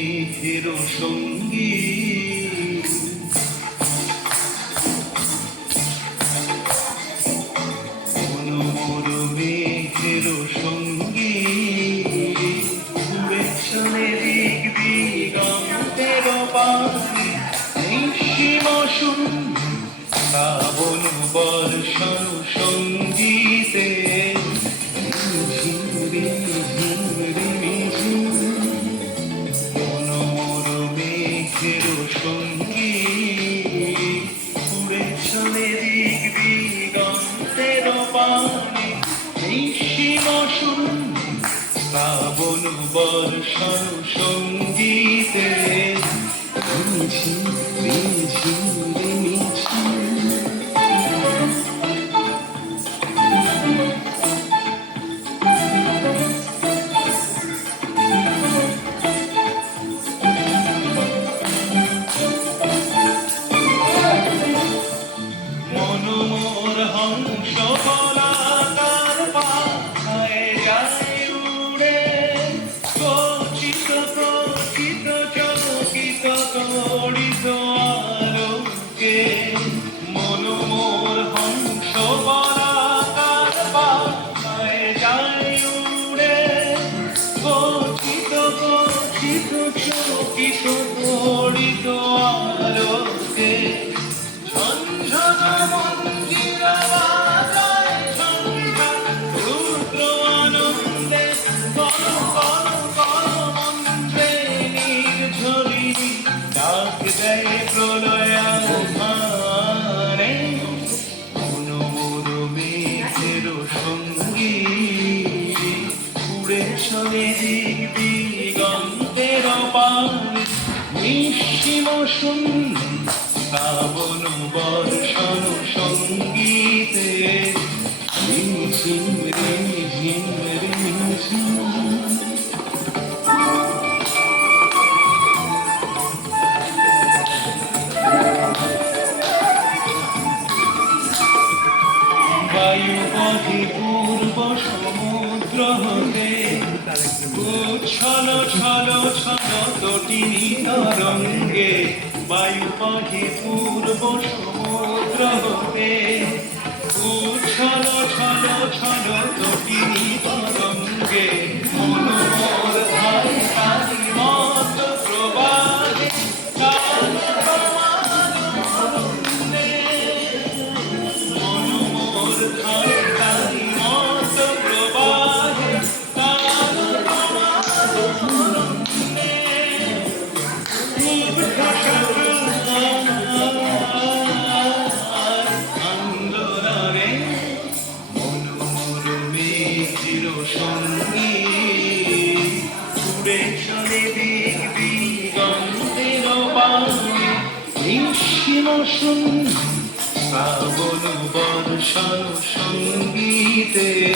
মেঘের সঙ্গী। মনু মরু মেঘের সঙ্গী। শুভেচ্ছনে দিক দিগন্তের পানে নিঃসীম শূন্য, শ্রাবণ বর্ষণ সঙ্গীতে শ্রাবণ বর্ষণ সঙ্গীতে রিঝি রিঝি রিঝি মনোমোর হংস প্রলয়াধারে মনোমর মেঘের সঙ্গী উড়ে চলে নিঃসীম শূন্য শ্রাবণ বর্ষণ সঙ্গীতে। রিমঝিম রিমঝিম রিমঝিম বায়ু পথে উচ্ছল ছল ছল তটিনী তরঙ্গে বায়ু পাখি পূর্ব সমুদ্র হতে। উচ্ছল ছল ছল সঙ্গী। উড়ে চলে দিক দিগন্তের পানে নিঃসীম শূন্য শ্রাবণ বর্ষণ সঙ্গীতে